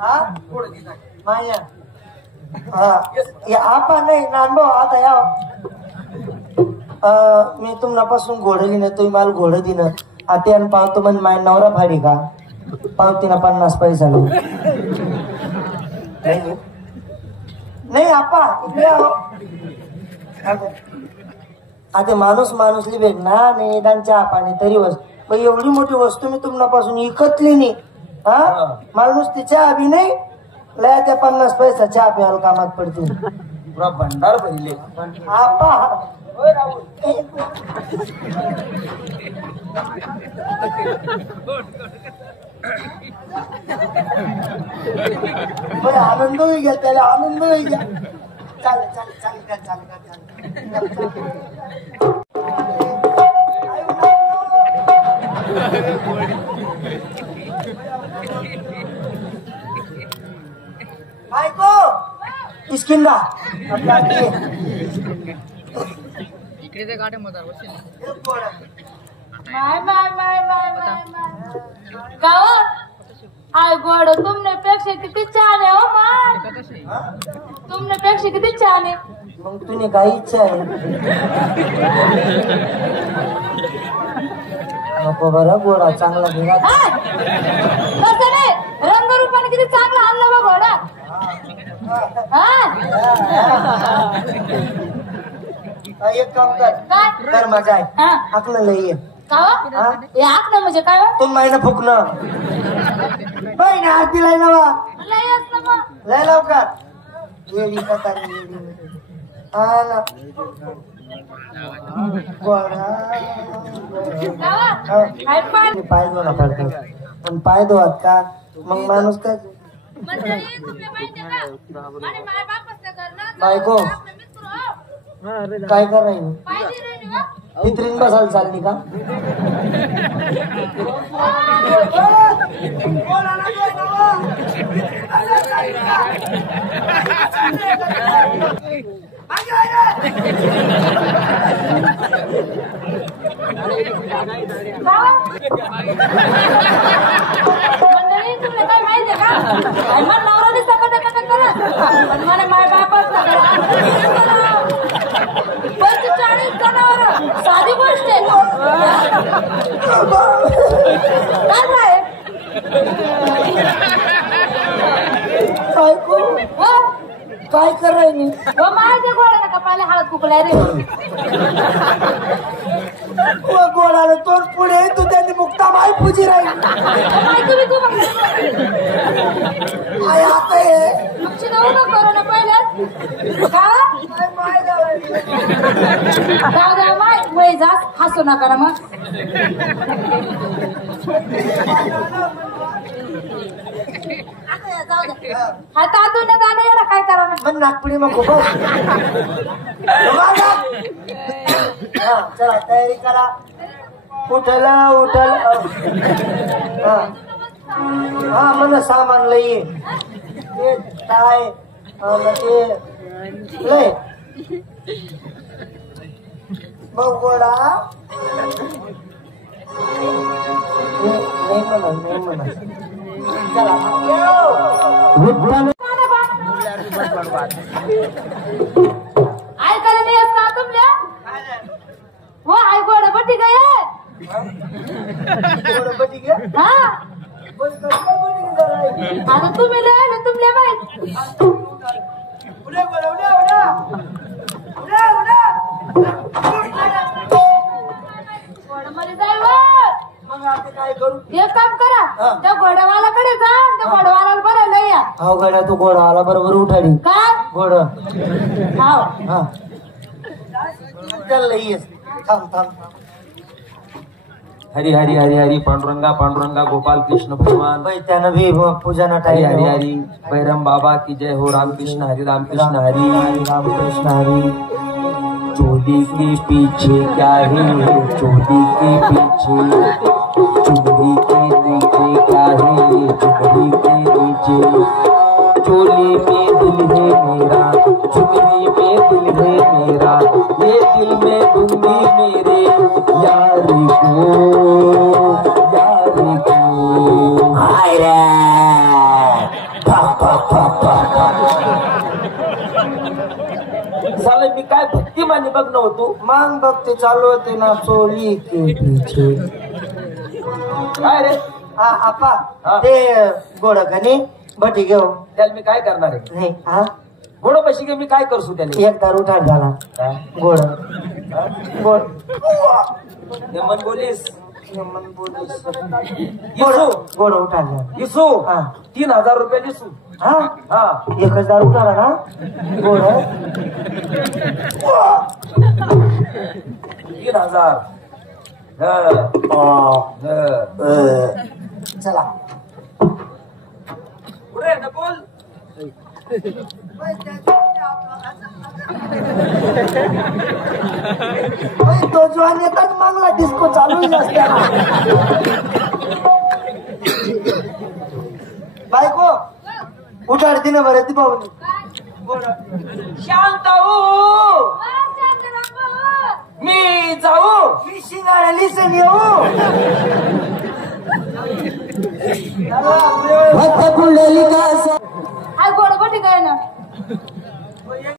हा माया आपा नाही नानभाऊ आता या मी तुम्हापासून घोडं घेणं तुम्ही मला घोडं दिनं आता आणि पावतो म्हणजे माझ्या नवरा फाडी का पावतीना 50 पैसा नाही आपा इकडे आता माणूसली भेटणार नाही चहा पाणी तरी वस्तू एवढी मोठी वस्तू मी तुम्हापासून विकतली नाही हा माणूस ती चहा बी नाही लया त्या 50 पैसा चहा प्यायला कामात पडतील पुरा भंडार भरले आपा बरं आनंद होई घ्या त्याला आनंद होई घ्या चाल चाल चाल का चाल का चाल बायको इसकिंदा इकडे ते गाड्या मधार बसेल माय माय माय माय माय माय गाव आय गोड तुमने पेक्षा किती छान आहे हो माय तुमने पेक्षा किती छान आहे मग तुने काही इच्छा आहे नको बरं गोडा चांगला घेणार कसं नाही रंगरूपाने किती चांगला आणला बा घोडा एक काम कर कर मजा आहे आकलं लई हे आखणं म्हणजे काय तुम मायनं फुकणं बाई ना आरती लाई नवा लय लवकर येडी कथा हा ना पाय धुवा पडतो पण पाय धुवात का मग माणूस काय बायको काय करायचं पित्रीन बसायला चालली का तुला काय माहितीये का नवरा दिसता का मला माय बापाच साधी गोष्ट आहे काय करायनी माझ्या गोळ्या नका पाहिले हळद कुकल्या रे गोळाला तोंड पुढे तू त्यांनी मुक्ता माय पूजी राहील आता करू ना पहिले माय वय जास हसू नका ना मग आता आतून गाणं याला काय करा पण नागपुडी मग खूप चला तयारी करा उठल उठल हा मला सामान लई ते काय ते लय मग गोडा नाही म्हणा चला ऐकायला नाही येत का तुमल्या हो आई गोड बटी काय हा आता तुम्ही लिहायला तुमल्या माहित मध्ये जाय काय करू एक काम करा त्या घोड्यावालाकडे जा त्या घोडवाला बरं या हो गड्या तू घोडा आला बरोबर उठाडी काय घोड हा त्याला येस थांब थांब हरी हरी हरी हरी पांडुरंगा पांडुरंगा गोपाल कृष्ण भगवान भाई त्यानं भी पूजा न हरी हरी हरी बैरम बाबा की जय हो रामकृष्ण हरी रामकृष्ण हरी रामकृष्ण हरी चोली के पीछे क्या है चोली के पीछे चुनरी के नीचे क्या है चुनरी के नीचे चोली में दिल है मेरा चुनरी में दिल है मेरा ये दिल में दूंगी मेरे यार को यार को हाय रे झालं मी काय भक्तिमानी बघ नव्हतो मग बघते चालू होते ना चोली के पीछे. काय रे हा आपा हा. ते गोड गणे बटी घेऊ त्याला मी काय करणार आहे नाही हा घोडं पशी घे मी काय करसू त्याने एक दारू ठार झाला काय? गोड हा? गोड हे मन बोलीस गोड इसू गोड उठारला इसू हा. 3000 रुपये दिसू हा हा 1000 उठारा ना गोड 3000 चला पुढे बोल तो जवान येतात मागला डिस्को चालू असते बायको उठाड तिने बरं ती पाहुणी शांत हो मी जाऊ मी शिंगाळ्या लिसन येऊ हा गोड बटी काय ना